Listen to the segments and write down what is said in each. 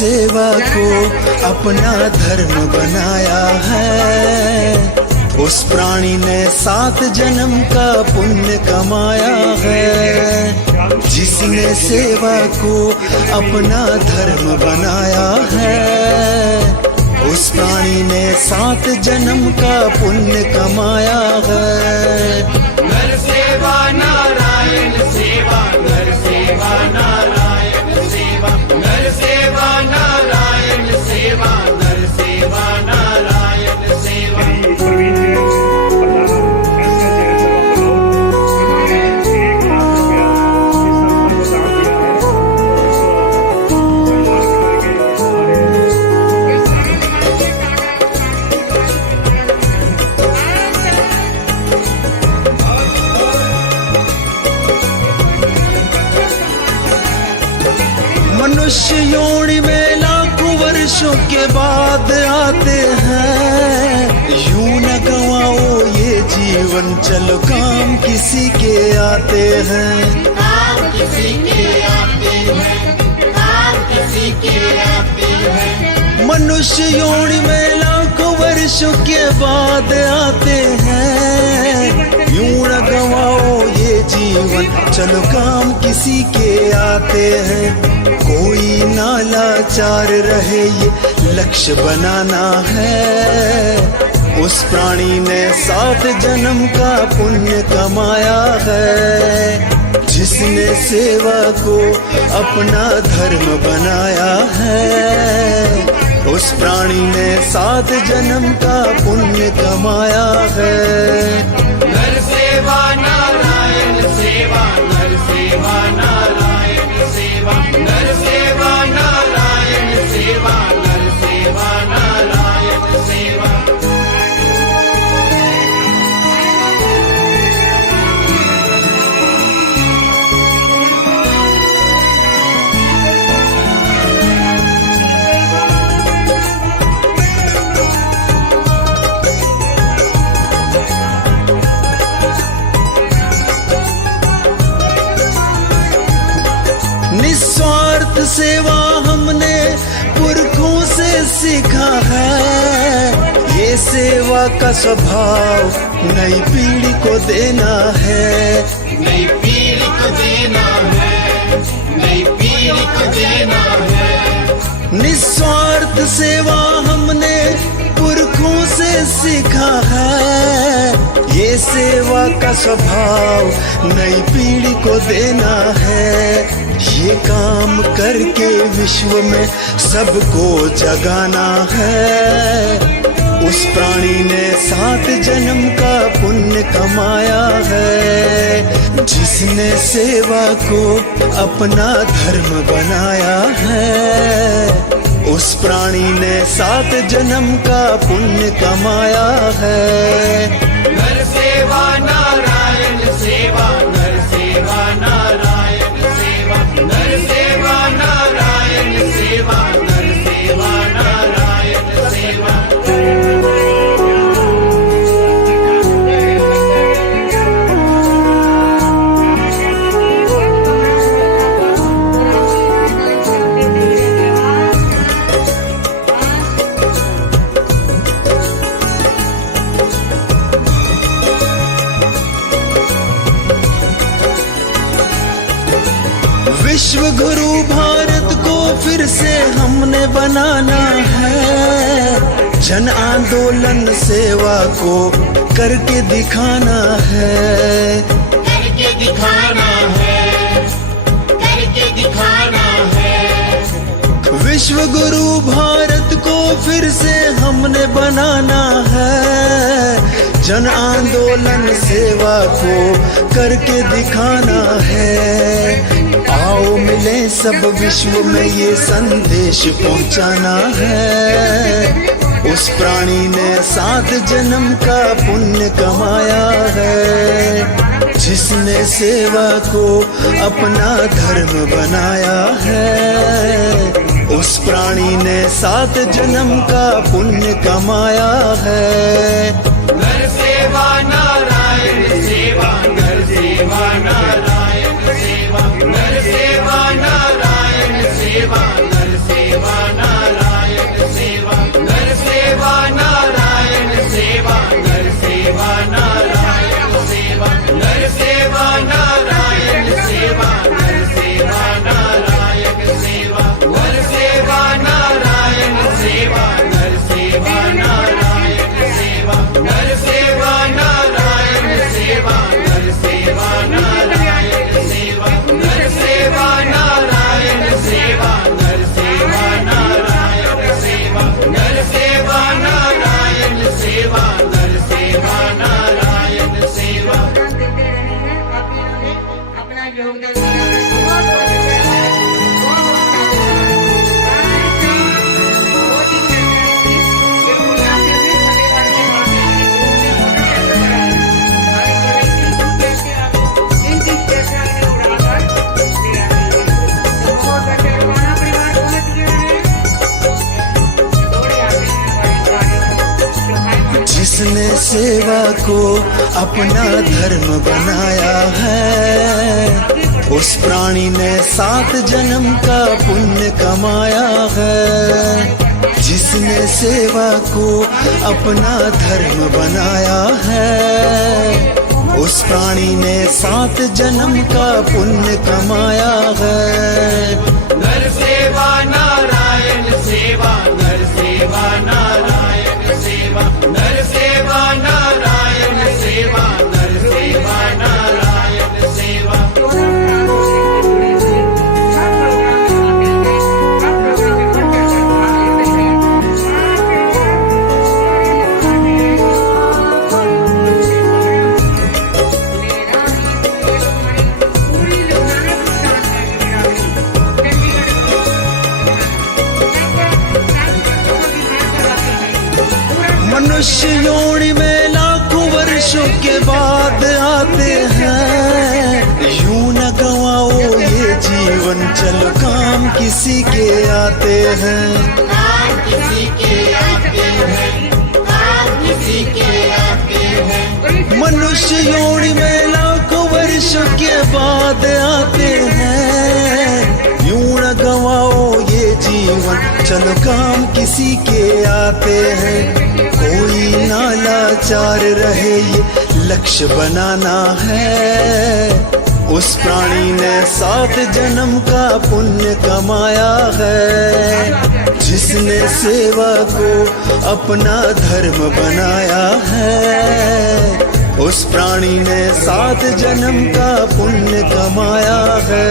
सेवा को अपना धर्म बनाया है, उस प्राणी ने 7 जन्म का पुण्य कमाया है। जिसने सेवा को अपना धर्म बनाया है, उस प्राणी ने 7 जन्म का पुण्य कमाया है। नर सेवा नारायण सेवा, नर सेवा नारायण सेवा, नर सेवा नारायण सेवा, नर सेवा नारायण सेवा। मनुष्य योनि में लाखों वर्षों के बाद आते हैं, यूं न गवाओ ये जीवन, चलो काम किसी के आते हैं। काम किसी के आते हैं, काम किसी के आते हैं। मनुष्य योनि में लाखों वर्षों के बाद आते हैं, यूं न गवाओ ये जीवन, चलो काम किसी के आते हैं। कोई नालाचार रहे ये लक्ष्य बनाना है, उस प्राणी ने 7 जन्म का पुण्य कमाया है। जिसने सेवा को अपना धर्म बनाया है, उस प्राणी ने 7 जन्म का पुण्य कमाया है। नर सेवा नारायण सेवा, नर सेवा नारायण सेवा, नर सेवा नारायण सेवा, नर सेवा नारायण सेवा। निस्वार्थ सेवा हमने पुरखों से सीखा है, ये सेवा का स्वभाव नई पीढ़ी को देना है। नई पीढ़ी को देना है, नई पीढ़ी को देना है। निस्वार्थ सेवा हमने पुरखों से सीखा है, ये सेवा का स्वभाव नई पीढ़ी को देना है। ये काम करके विश्व में सबको जगाना है, उस प्राणी ने 7 जन्म का पुण्य कमाया है। जिसने सेवा को अपना धर्म बनाया है, उस प्राणी ने 7 जन्म का पुण्य कमाया है। नर सेवा नारायण सेवा, नर सेवा नारायण सेवा, नर सेवा नारायण सेवा, नर सेवा नारायण सेवा। विश्व गुरु भारत को फिर से हमने बनाना है, जन आंदोलन सेवा को करके दिखाना है। करके दिखाना है, करके दिखाना है। विश्व गुरु भारत को फिर से हमने बनाना है, जन आंदोलन सेवा को करके दिखाना है। आओ मिले सब विश्व में ये संदेश पहुंचाना है, उस प्राणी ने 7 जन्म का पुण्य कमाया है। जिसने सेवा को अपना धर्म बनाया है, उस प्राणी ने 7 जन्म का पुण्य कमाया है। नर सेवा नारायण सेवा, नर सेवा नारायण सेवा, नर सेवा नारायण सेवा, नर सेवा सेवा को अपना धर्म बनाया है, उस प्राणी ने 7 जन्म का पुण्य कमाया है। जिसने सेवा को अपना धर्म बनाया है, उस प्राणी ने 7 जन्म का पुण्य कमाया है। नर सेवा नारायण सेवा, नर सेवा नारायण सेवा, नर सेवा नारायण सेवा, नर सेवा नारायण सेवा। मनुष्य योनि में लाखों वर्षों के बाद आते हैं, यूं न गवाओ ये जीवन, चलो काम किसी के आते हैं। काम किसी के आते हैं, काम किसी के आते हैं। मनुष्य योनि में लाखों वर्षों के बाद आते हैं, यूं न गवाओ ये जीवन, चलो काम किसी के आते हैं। कोई ना लाचार रहे ये लक्ष्य बनाना है, उस प्राणी ने 7 जन्म का पुण्य कमाया है। जिसने सेवा को अपना धर्म बनाया है, उस प्राणी ने 7 जन्म का पुण्य कमाया है।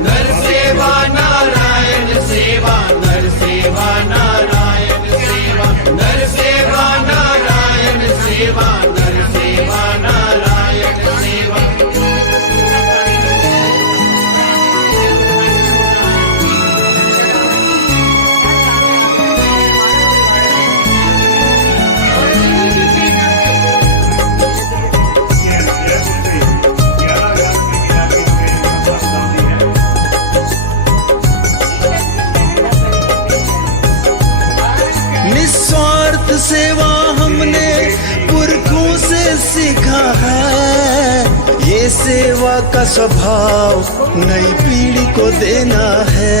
नर सेवा नारायण सेवा, नर सेवा नारायण सेवा, नर सेवा नारायण सेवा, नर सेवा नारायण सेवा। निस्वार्थ सेवा हमने पुरखों से सीखा है, ये सेवा का स्वभाव नई पीढ़ी को देना है।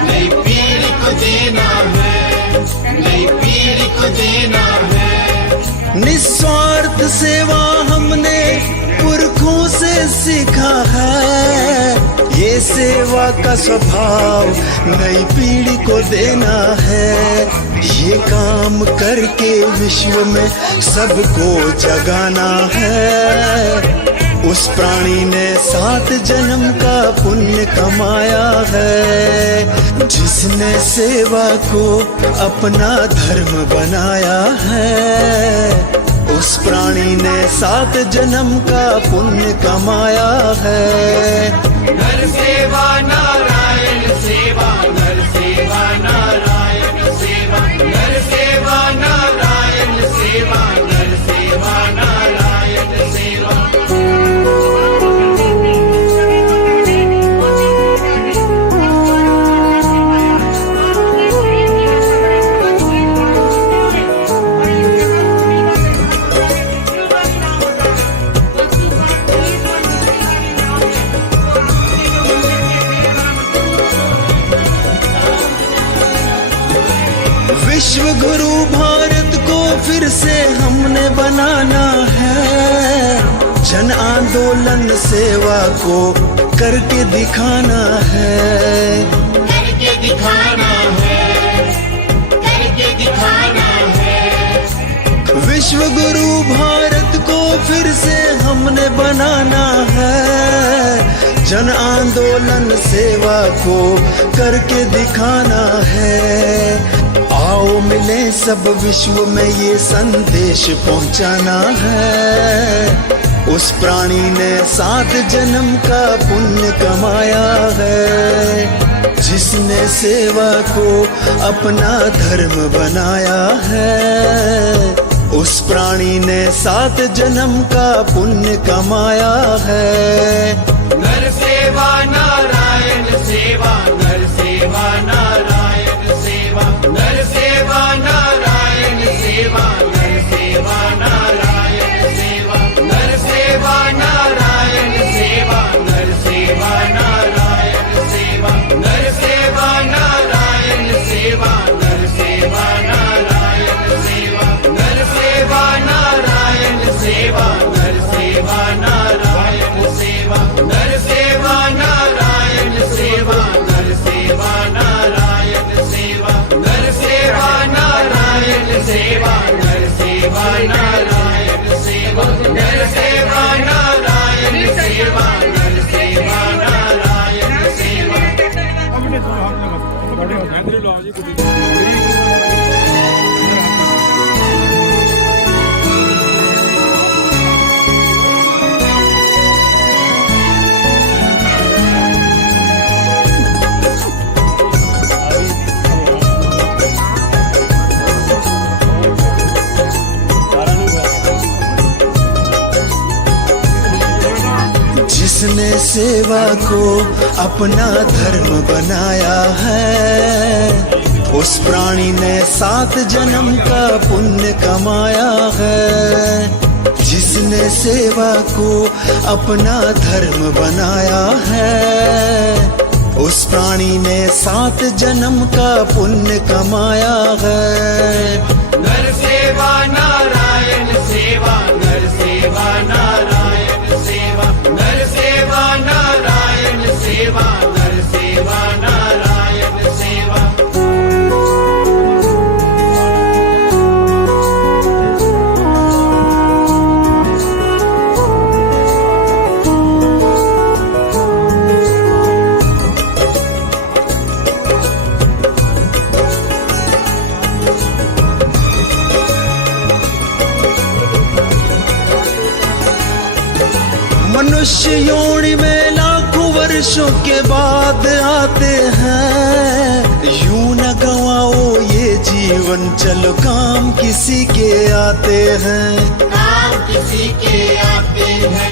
नई पीढ़ी को देना है, नई पीढ़ी को देना है। निस्वार्थ सेवा हमने पुरखों से सीखा है, ये सेवा का स्वभाव नई पीढ़ी को देना है। ये काम करके विश्व में सबको जगाना है, उस प्राणी ने 7 जन्म का पुण्य कमाया है। जिसने सेवा को अपना धर्म बनाया है, उस प्राणी ने 7 जन्म का पुण्य कमाया है। नर सेवा नारायण सेवा, नर सेवा नारायण सेवा, नर सेवा नारायण सेवा, नर सेवा नारायण सेवा। विश्व गुरु भारत को फिर से हमने बनाना है, जन आंदोलन सेवा को करके दिखाना है। करके दिखाना है, करके दिखाना है। विश्व गुरु भारत को फिर से हमने बनाना है, जन आंदोलन सेवा को करके दिखाना है। आओ मिले सब विश्व में ये संदेश पहुंचाना है, उस प्राणी ने 7 जन्म का पुण्य कमाया है। जिसने सेवा को अपना धर्म बनाया है, उस प्राणी ने 7 जन्म का पुण्य कमाया है। नर सेवा नारायण सेवा, नर सेवा नारायण सेवा, नर सेवा नारायण सेवा, नर सेवा सेवा को अपना धर्म बनाया है, उस प्राणी ने 7 जन्म का पुण्य कमाया है। जिसने सेवा को अपना धर्म बनाया है, उस प्राणी ने 7 जन्म का पुण्य कमाया है। नर सेवा नारायण सेवा, नर सेवा नारायण सेवा, नर सेवा नारायण सेवा, नर सेवा नारायण सेवा। मनुष्य योनि में लाखों वर्षों के बाद आते हैं, यूं न गवाओ ये जीवन, चलो काम किसी के आते हैं। काम किसी के आते हैं।